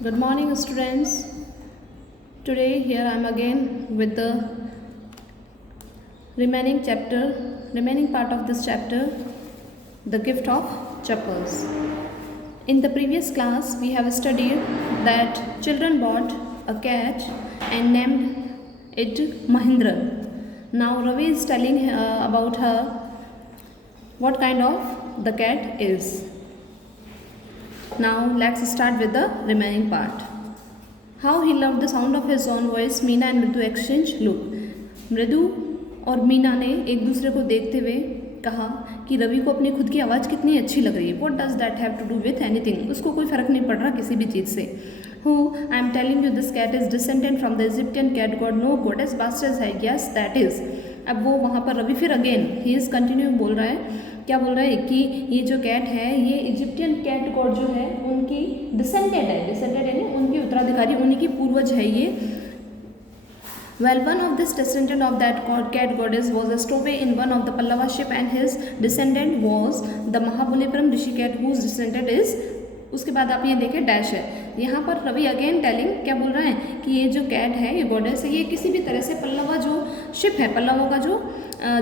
Good morning, students. Today, here I am again with the remaining part of this chapter, the gift of chappals. In the previous class, we have studied that children bought a cat and named it Mahindran. Now, Ravi is telling about her what kind of the cat is. Now let's start with the remaining part. How he loved the sound of his own voice. Meena and मृदु exchange look. मृदु और मीना ने एक दूसरे को देखते हुए कहा कि रवि को अपनी खुद की आवाज़ कितनी अच्छी लग रही है. What does that have to do with anything? उसको कोई फ़र्क नहीं पड़ रहा किसी भी चीज़ से. Who I am telling you this cat is descendant from the Egyptian cat god. No goddess bastards है. Yes that is. अब वो वहाँ पर रवि फिर अगेन ही इज़ कंटिन्यू बोल रहा है. क्या बोल रहा है कि ये जो कैट है ये इजिप्टियन कैट गॉड जो है उनकी डिसेंडेंट है. डिसेंडेंट यानी उनकी उत्तराधिकारी, उन्हीं की पूर्वज है ये. Well, one of this descendant of that cat goddess was a stowaway in one of the Pallava ship and his descendant was the Mahabalipuram Rishi cat whose descendant is. उसके बाद आप ये देखें डैश है. यहाँ पर रवि अगेन टेलिंग क्या बोल रहा है कि ये जो कैट है ये गॉडेस है, ये किसी भी तरह से पल्लवा जो शिप है, पल्लवों का जो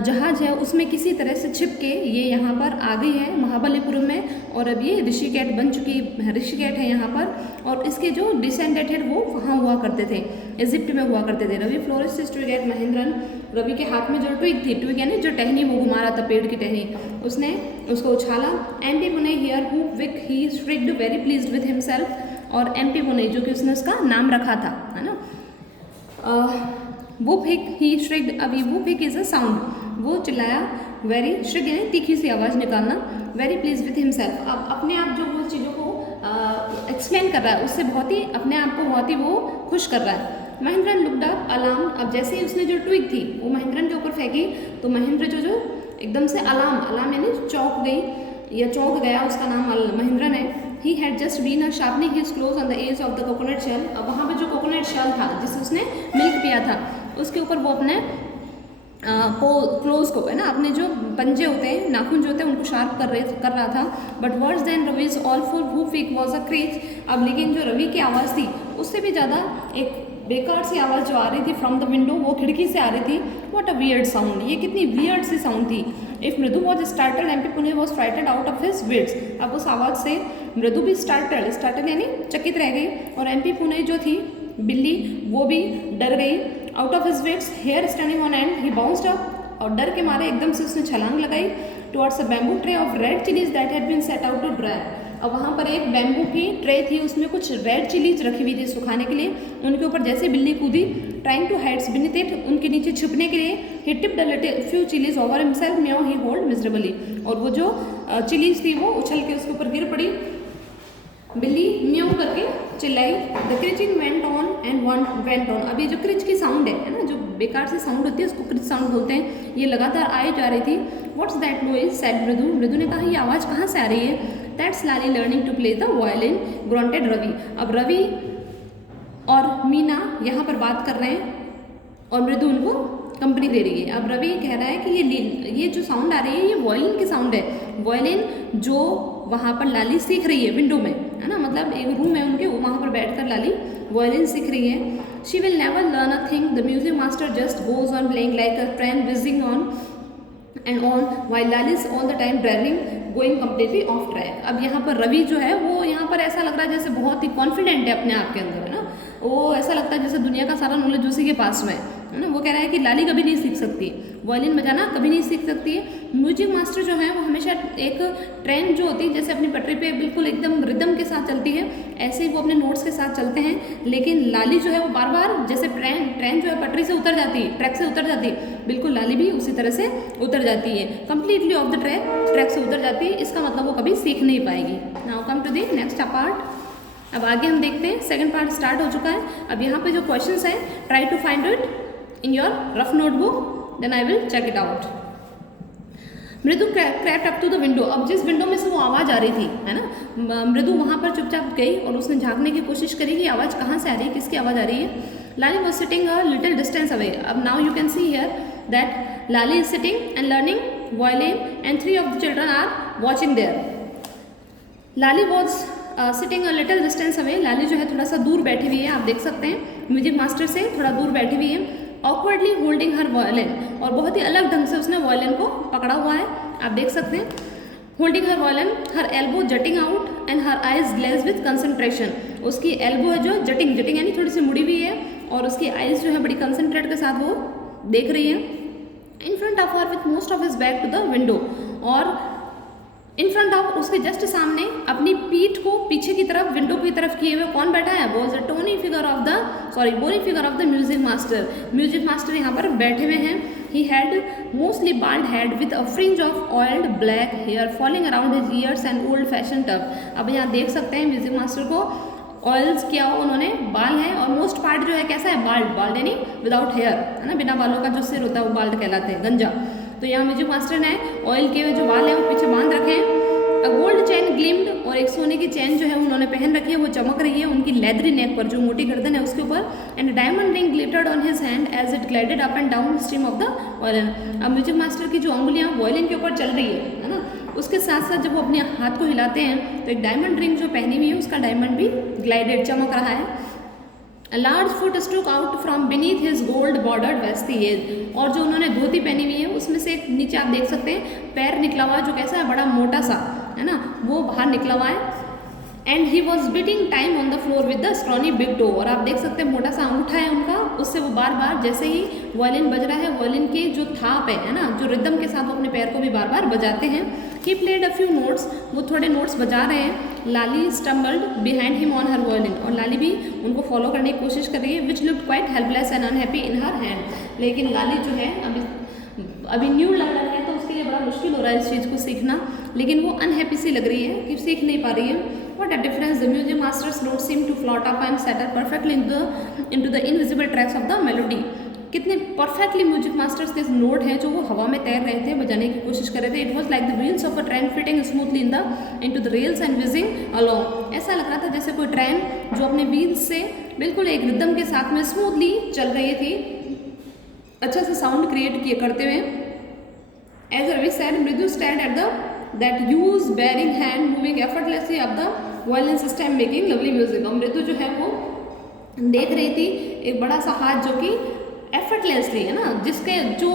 जहाज है उसमें किसी तरह से छिप के ये यहाँ पर आ गई है महाबलीपुरम में और अब ये ऋषि कैट बन चुकी है. ऋषि कैट है यहाँ पर और इसके जो डिसेंडेंट है वो वहाँ हुआ करते थे, इजिप्ट में हुआ करते थे. Ravi florist to get Mahendran. Ravi के हाथ में जो ट्विग थी, ट्विग यानी जो टहनी वो घुमा रहा था, पेड़ की टहनी, उसने उसको उछाला. एम्पी पुणे here who wick he struck very pleased with himself. और एम्पी पुणे जो कि उसने उसका नाम रखा था, है ना. वो फिक ही श्रिक्ड. अभी वो फिक इज अ साउंड, वो चिल्लाया. वेरी श्रिक्ड यानी तीखी सी आवाज़ निकालना. Very please with himself. अब अपने आप जो वो चीज़ों को एक्सप्लेन कर रहा है उससे बहुत ही अपने आप को बहुत ही वो खुश कर रहा है. Mahendran looked up alarm. अब जैसे ही उसने जो ट्विग थी वो महेंद्रन के ऊपर फेंकी तो महेंद्र जो एकदम से अलार्म यानी चौंक गई या चौंक गया. उसका नाम महेंद्रन है. He had just been a sharpening his claws on the edge of the coconut shell. अब वहाँ पे जो कोकोनट शेल था जिससे उसने मिल्क पिया था उसके ऊपर वो अपने क्लोज को, है ना, अपने जो पंजे होते हैं, नाखून जो होते हैं, उनको शार्प कर रहा था. बट वर्ड्स देन रविज ऑल फॉर हु फिक वॉज अ क्रीच. अब लेकिन जो रवि की आवाज़ थी उससे भी ज़्यादा एक बेकार सी आवाज़ जो आ रही थी फ्रॉम द विंडो, वो खिड़की से आ रही थी. What a weird sound. ये कितनी वियर्ड सी साउंड थी. इफ मृदु वॉज स्टार्टल एम्पी पुणे was frighted out of his wits. अब उस आवाज़ से मृदु भी स्टार्टल यानी चकित रह गई और एम्पी पुणे जो थी बिल्ली वो भी डर गई. Out of his wits hair standing on end he bounced up. और डर के मारे एकदम से उसने छलांग लगाई towards a bamboo tray of red chillies that had been set out to dry. और वहाँ पर एक बैम्बू की ट्रे थी, उसमें कुछ रेड चिलीज रखी हुई थी सुखाने के लिए. उनके ऊपर जैसे बिल्ली कूदी, trying to hides beneath it, उनके नीचे छुपने के लिए. He tipped a little few chillies over himself. Meow he howled miserably. और वो जो चिलीज थी वो उछल के उसके ऊपर गिर पड़ी. बिल्ली म्याऊ करके चिल्लाई. The screeching went on and went on. अब ये जो क्रिच की साउंड है ना, जो बेकार सी साउंड होती है उसको क्रिच साउंड बोलते हैं, ये लगातार आई जा रही थी. व्हाट्स दैट नॉइज सेड मृदु. मृदु ने कहा ये आवाज़ कहाँ से आ रही है. That's Lali learning to play the violin grunted Ravi. अब रवि और मीना यहाँ पर बात कर रहे हैं और मृदु उनको कंपनी दे रही है. अब रवि कह रहा है कि ये जो साउंड आ रही है ये वायलिन की साउंड है. वायलिन जो वहाँ पर लाली सीख रही है विंडो में, है ना, मतलब एक रूम है उनके, वहाँ पर बैठकर लाली वायलिन सीख रही है. She will never learn a thing. The music master just goes on playing like a train wheezing on and on while Lali is all the time driving going completely of track. अब यहाँ पर रवि जो है वो यहाँ पर ऐसा लग रहा है जैसे बहुत ही कॉन्फिडेंट है अपने आप के अंदर, है ना. वो ऐसा लगता है जैसे दुनिया का सारा नॉलेज उसी के पास में है ना. वो कह रहा है कि लाली कभी नहीं सीख सकती, वायलिन बजाना कभी नहीं सीख सकती है. म्यूजिक मास्टर जो है वो हमेशा एक ट्रेन जो होती है जैसे अपनी पटरी पे बिल्कुल एकदम रिदम के साथ चलती है, ऐसे ही वो अपने नोट्स के साथ चलते हैं. लेकिन लाली जो है वो बार बार जैसे ट्रेन जो है पटरी से उतर जाती है, ट्रैक से उतर जाती है, बिल्कुल लाली भी उसी तरह से उतर जाती है, कंप्लीटली ऑफ द ट्रैक से उतर जाती है. इसका मतलब वो कभी सीख नहीं पाएगी. Now come to the next part. अब आगे हम देखते हैं, सेकंड पार्ट स्टार्ट हो चुका है. अब यहाँ पे जो क्वेश्चंस हैं try to find it in your rough notebook, then I will check it out. Mridu crept up to the window. अब जिस विंडो में से वो आवाज़ आ रही थी, है ना, मृदु वहाँ पर चुपचाप गई और उसने झाँकने की कोशिश करी कि आवाज़ कहाँ से आ रही है, किसकी आवाज़ आ रही है. Lali was sitting a little distance away. अब now you can see here that Lali is sitting and learning violin and 3 of the children are watching there. Lali was sitting a little distance away, Lali जो है थोड़ा सा दूर बैठी हुई है, आप देख सकते हैं, म्यूजिक मास्टर से थोड़ा दूर बैठी हुई है। ऑकवर्डली होल्डिंग हर वायलिन, और बहुत ही अलग ढंग से उसने वायलिन को पकड़ा हुआ है, आप देख सकते हैं। Holding her violin, her elbow jutting out and her eyes glazed with concentration, उसकी एल्बो है जो जटिंग यानी थोड़ी सी मुड़ी हुई है, और उसकी आइज जो है बड़ी कंसंट्रेट के साथ वो देख रही है। In front of her with most of his back to the window, और इन फ्रंट ऑफ, उसके जस्ट सामने अपनी पीठ को पीछे की तरफ विंडो की तरफ किए हुए कौन बैठा है, was the bony figure of the music master. Music master यहाँ पर बैठे हुए हैं। He had mostly bald head with a fringe of oiled black hair falling around his ears and old fashion tuft. अब यहाँ देख सकते हैं म्यूजिक मास्टर को ऑयल्स किया हुआ उन्होंने, बाल है, और मोस्ट पार्ट जो है कैसा है, बाल्ड यानी विदाउट हेयर, है ना, बिना बालों का जो सिर होता है वो बाल्ड कहलाते हैं, गंजा। तो यहाँ म्यूजिक मास्टर ने ऑयल के हुए जो बाल हैं वो पीछे बांध रखे हैं। अ गोल्ड चैन ग्लिम्ड, और एक सोने की चैन जो है उन्होंने पहन रखी है, वो चमक रही है उनकी लेदरी नेक पर, जो मोटी गर्दन है उसके ऊपर। And diamond ring glittered on his hand as it glided up and down stream of the violin. अब म्यूजिक मास्टर की जो अंगुलियाँ वायलिन के ऊपर चल रही है ना, उसके साथ साथ जब वो अपने हाथ को हिलाते हैं तो एक डायमंड रिंग जो पहनी हुई है उसका डायमंड भी ग्लाइडेड चमक रहा है। A large foot stuck out from beneath his gold bordered vestige, और जो उन्होंने धोती पहनी हुई है उसमें से एक नीचे आप देख सकते हैं पैर निकला हुआ है, जो कैसा है, बड़ा मोटा सा, है ना, वो बाहर निकला हुआ है। And he was beating time on the floor with the scrawny big toe, और आप देख सकते हैं मोटा सा अंगूठा है उनका, उससे वो बार बार जैसे ही वायलिन बज रहा है, वायलिन के जो थाप है ना, जो रिदम के साथ वो अपने पैर को भी बार बार बजाते हैं। He played a few notes, वो थोड़े नोट्स बजा रहे हैं। Lali stumbled behind him on her violin, और लाली भी उनको फॉलो करने की कोशिश कर रही है, which looked quite helpless and unhappy in her hand. लेकिन लाली जो है अभी न्यू लर्नर है तो उसके लिए बड़ा मुश्किल हो रहा है इस चीज़ को सीखना, लेकिन वो अनहैप्पी सी लग रही है कि सीख नहीं पा रही है। What a difference! The music master's notes seemed to float up and settle perfectly into the invisible tracks of the melody. कितने परफेक्टली म्यूजिक मास्टर्स के नोट हैं जो वो हवा में तैर रहे थे, बजाने की कोशिश कर रहे थे। It was like the wheels of a train fitting smoothly into the rails and wheezing along. ऐसा लग रहा था जैसे कोई ट्रेन जो अपने व्हील्स से बिल्कुल एक रिदम के साथ में स्मूथली चल रही थी, अच्छा सा साउंड क्रिएट किए करते हुए। एज रवि सेड, मृदु stand at the that used bearing hand moving effortlessly up the violin system making lovely music। और मृदु जो है वो देख रही थी एक बड़ा सा हाथ जो कि effortlessly, है ना, जिसके जो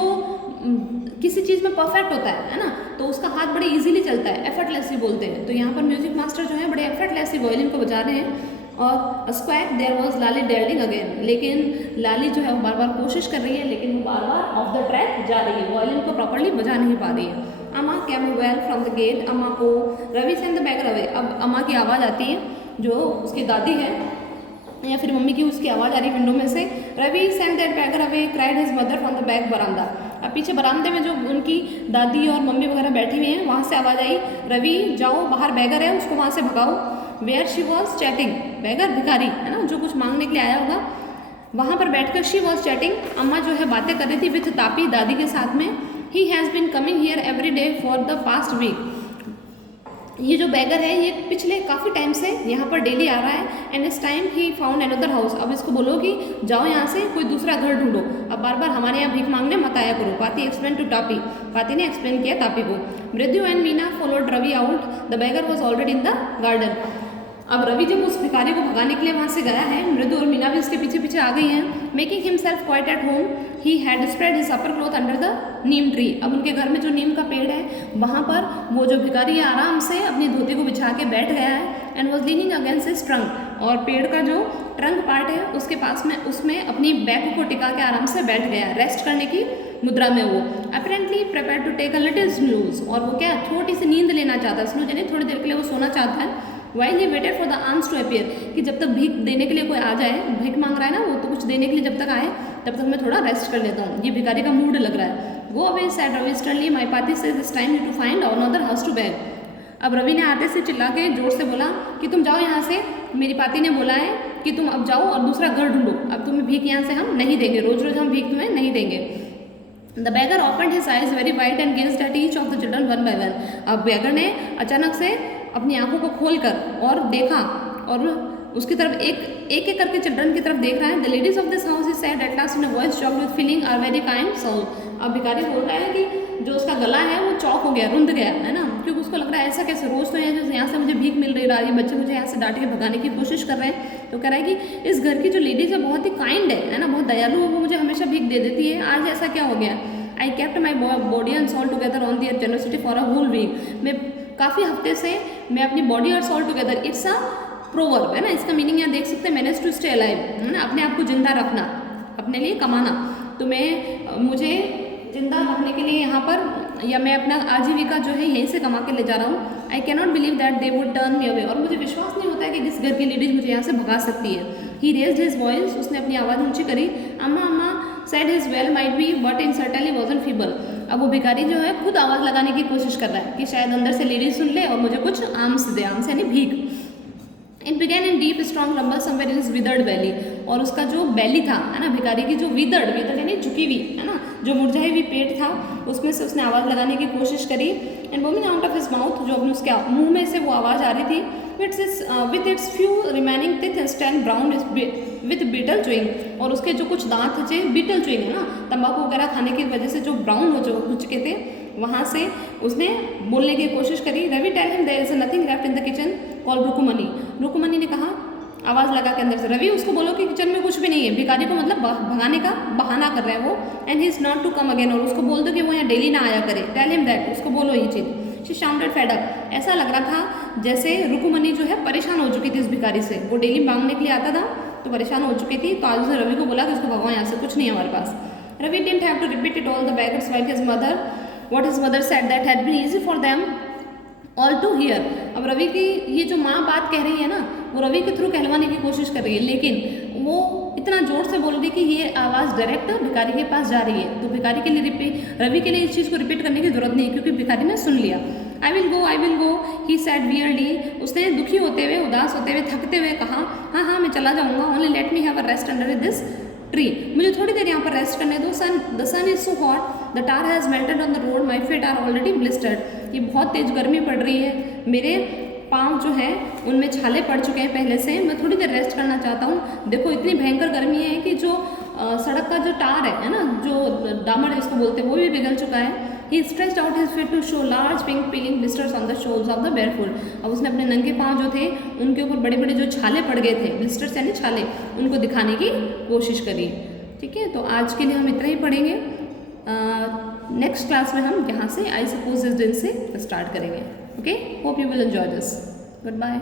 किसी चीज़ में परफेक्ट होता है ना, तो उसका हाथ बड़े इजीली चलता है, effortlessly बोलते हैं। तो यहाँ पर म्यूजिक मास्टर जो है बड़े effortlessly वायलिन को बजा रहे हैं। और स्क्वैक देयर वॉज लाली डेल्डिंग अगेन, लेकिन लाली जो है वो बार बार कोशिश कर रही है, लेकिन वो बार बार ऑफ द ट्रैक जा रही है, वायलिन को प्रॉपरली बजा नहीं पा रही है। Amma came well from the gate, अम्मा को Ravi send the beggar away. अब अम्मा की आवाज़ आती है, जो उसकी दादी है या फिर मम्मी की, उसकी आवाज़ आ रही है विंडो में से। Ravi send that beggar away cried his mother from the back बरामदा। अब पीछे बरामदे में जो उनकी दादी और मम्मी वगैरह बैठी हुई हैं, वहाँ से आवाज़ आई, रवि जाओ, बाहर बैगर है, उसको वहाँ से भगाओ। Where she was chatting, beggar भिखारी है ना, जो कुछ मांगने के लिए आया होगा, वहाँ पर बैठकर शी वॉज चैटिंग, अम्मा जो है बातें कर रही थी विथ तापी, दादी के साथ में। He has been coming here every day for the past week. ये जो बैगर है ये पिछले काफ़ी टाइम से यहाँ पर डेली आ रहा है। एंड इस time he found another house. अब इसको बोलो कि जाओ यहाँ से कोई दूसरा घर ढूंढो, अब बार बार हमारे यहाँ भीख मांगने मत आया करो। पाती एक्सप्लेन टू टापी, पाती ने एक्सप्लेन किया तापी को। Mridu and Meena followed Ravi out, the beggar was already in the garden. अब रवि जब उस भिखारी को भगाने के लिए वहाँ से गया है, मृदु और मीना भी उसके पीछे पीछे आ गई हैं। Making himself quite at home, he had spread his upper cloth under the Neem tree. अब उनके घर में जो नीम का पेड़ है वहाँ पर वो जो भिखारी है आराम से अपनी धोती को बिछा के बैठ गया है। And was leaning against his trunk, और पेड़ का जो ट्रंक पार्ट है उसके पास में उसमें अपनी बैक को टिका के आराम से बैठ गया, रेस्ट करने की मुद्रा में वो। Apparently prepare to take a little snooze, और वो क्या थोड़ी सी नींद लेना चाहता है, स्नूज यानी थोड़ी देर के लिए वो सोना चाहता है। While he waited for the alms to appear, कि जब तक भीख देने के लिए कोई आ जाए, भीख मांग रहा है ना वो, तो कुछ देने के लिए जब तक आए तब तक मैं थोड़ा रेस्ट कर लेता हूँ। ये भिखारी का मूड लग रहा है। Go away said Ravi sternly, my Paati says it's time to find another house to beg. अब रवि ने आते से चिल्ला के जोर से बोला कि तुम जाओ यहाँ से, मेरी पाती ने बोला है कि तुम अब जाओ और दूसरा घर ढूंढो, अब तुम्हें भीख यहाँ से हम नहीं देंगे, रोज रोज हम भीख तुम्हें नहीं देंगे। The bagger opened his eyes very wide and gazed at each of the children one by one. अब बैगर ने अचानक से अपनी आंखों को खोलकर और देखा, और उसकी तरफ एक एक करके चिल्ड्रन की तरफ देख रहा है। The ladies of this house, he said at last in a voice choked with feeling, are very kind soul. अब भिखारी बोल रहा है कि जो उसका गला है वो चौक हो गया, रुंध गया, है ना, क्योंकि उसको लग रहा है ऐसा कैसे, रोज़ तो यहाँ से मुझे भीख मिल रही है, बच्चे मुझे यहाँ से डांट के भगाने की कोशिश कर रहे हैं। तो कह रहा है कि इस घर की जो लेडीज़ है बहुत ही काइंड है ना, बहुत दयालु है, वो मुझे हमेशा भीख दे देती है, आज ऐसा क्या हो गया। I kept my body and soul together on their generosity for a whole week. मैं काफ़ी हफ्ते से मैं अपनी बॉडी और soul together, it's a proverb है ना, इसका मीनिंग यहाँ देख सकते हैं, मैनेज टू स्टे अलाइव है ना, अपने आप को जिंदा रखना, अपने लिए कमाना। तो मुझे जिंदा रखने के लिए यहाँ पर, या मैं अपना आजीविका जो है यहीं से कमा के ले जा रहा हूँ। I cannot believe that they would turn me away, और मुझे विश्वास नहीं होता है कि किस घर की लेडीज मुझे यहाँ से भगा सकती है। ही रेज्ड हिज वॉइस, उसने अपनी आवाज़ ऊंची करी। अम्मा अम्मा said his well might be but in certainly wasn't feeble. अब वो भिखारी जो है खुद आवाज़ लगाने की कोशिश कर रहा है कि शायद अंदर से लेडीज सुन ले और मुझे कुछ आर्म्स दे, आर्म्स यानी भीख। It began in deep strong rumble somewhere in his withered valley, और उसका जो बैली था है ना, भिखारी की जो विदर्ड यानी झुकी हुई है ना, जो मुरझाई हुई पेट था, उसमें से उसने आवाज़ लगाने की कोशिश करी। And foaming out of his mouth, जो अपने उसके मुंह में से वो आवाज़ आ रही थी, with its few remaining teeth stand brown with betel chewing, और उसके जो कुछ दांत थे, बीटल च्यूइंग है ना, तंबाकू वगैरह खाने की वजह से जो ब्राउन हो चुके थे, वहाँ से उसने बोलने की कोशिश करी। Ravi tell him there is nothing left in the kitchen call Rukmini. Rukmini ने कहा आवाज़ लगा के अंदर से, रवि उसको बोलो कि किचन में कुछ भी नहीं है। भिखारी को मतलब भगाने का बहाना कर रहे हैं वो। And he is not to come again, और उसको बोल दो कि वो यहाँ डेली ना आया करे। टेल हिम दैट, उसको बोलो ये चीज़। शी साउंडेड फेड अप, ऐसा लग रहा था जैसे रुकुमनी जो है परेशान हो चुकी थी इस भिखारी से। वो डेली मांगने के लिए आता था तो परेशान हो चुकी थी, तो आज उसने रवि को बोला कि उसको भगवाओ यहाँ से, कुछ नहीं है हमारे पास। Ravi didn't have to repeat it all the beggars while his mother what his mother said that had been easy for them all to hear. अब रवि की ये जो माँ बात कह रही है ना, वो रवि के थ्रू कहलवाने की कोशिश कर रही है, लेकिन वो इतना जोर से बोल रही कि ये आवाज़ डायरेक्ट भिखारी के पास जा रही है। तो भिखारी के लिए रवि के लिए इस चीज़ को रिपीट करने की जरूरत नहीं है, क्योंकि भिखारी ने सुन लिया। I will go he sad verily, उसने दुखी होते हुए, उदास होते हुए, थकते हुए कहा, हाँ हाँ मैं चला जाऊँगा, only let me have a rest under this tree, मुझे थोड़ी देर यहाँ पर रेस्ट करने दो। The sun is so hot, the tar has melted on the road, my feet are already blistered. ये बहुत तेज गर्मी पड़ रही है, मेरे पाँव जो है उनमें छाले पड़ चुके हैं पहले से, मैं थोड़ी देर रेस्ट करना चाहता हूँ। देखो इतनी भयंकर गर्मी है कि जो सड़क का जो टार है ना, जो डामर जिसको बोलते हैं, वो भी पिघल चुका है। He stretched out his feet to show large pink peeling blisters on the soles of the barefoot. अब उसने अपने नंगे पाँव जो थे उनके ऊपर बड़े बड़े जो छाले पड़ गए थे, ब्लिस्टर्स यानी छाले, उनको दिखाने की कोशिश करी। ठीक है, तो आज के लिए हम इतना ही पढ़ेंगे। नेक्स्ट क्लास में हम यहाँ से आई सपोज दिस दिन से स्टार्ट करेंगे। Okay, hope you will enjoy this. Good bye.